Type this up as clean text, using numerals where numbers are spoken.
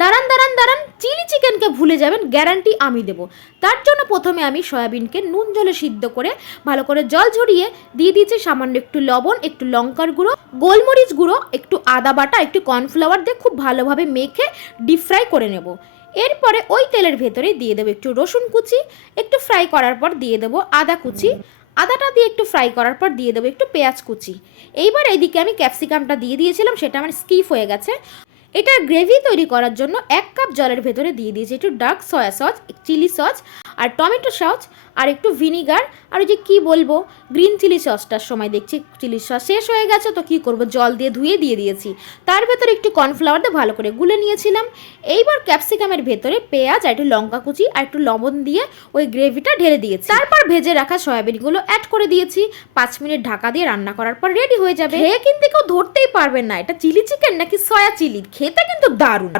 দাঁড়ান দাঁড়ান দাঁড়ান, চিলি চিকেনকে ভুলে যাবেন, গ্যারান্টি আমি দেবো। তার জন্য প্রথমে আমি সয়াবিনকে নুন জলে সিদ্ধ করে ভালো করে জল ঝরিয়ে দিয়ে দিয়েছি সামান্য একটু লবণ, একটু লঙ্কার গুঁড়ো, গোলমরিচ গুঁড়ো, একটু আদা বাটা, একটু কর্নফ্লাওয়ার দিয়ে খুব ভালোভাবে মেখে ডিপ ফ্রাই করে নেব। এরপরে ওই তেলের ভেতরে দিয়ে দেবো একটু রসুন কুচি, একটু ফ্রাই করার পর দিয়ে দেবো আদা কুচি, আদাটা দিয়ে একটু ফ্রাই করার পর দিয়ে দেবো একটু পেঁয়াজ কুচি। এইবার এইদিকে আমি ক্যাপসিকামটা দিয়ে দিয়েছিলাম, সেটা আমার স্কিপ হয়ে গেছে। এটার গ্রেভি তৈরি করার জন্য 1 কাপ জলের ভেতরে দিয়ে দিয়েছি একটু dark soya sauce, chilli sauce আর টমেটো সস আর একটু ভিনিগার আর ওই যে কী বলবো গ্রিন চিলি সসটার সময় দেখছি চিলি সস শেষ হয়ে গেছে, তো কী করবো, জল দিয়ে ধুয়ে দিয়ে দিয়েছি। তার ভেতরে একটু কর্নফ্লাওয়ার দিয়ে ভালো করে গুলে নিয়েছিলাম। এইবার ক্যাপসিকামের ভেতরে পেঁয়াজ আর একটু লঙ্কা কুচি আর একটু লবণ দিয়ে ওই গ্রেভিটা ঢেলে দিয়েছি। তারপর ভেজে রাখা সয়াবিনগুলো অ্যাড করে দিয়েছি। 5 মিনিট ঢাকা দিয়ে রান্না করার পর রেডি হয়ে যাবে। খেয়ে কিন্তু কেউ ধরতেই পারবেন না এটা চিলি চিকেন নাকি সয়া চিলি, খেতে কিন্তু দারুণ।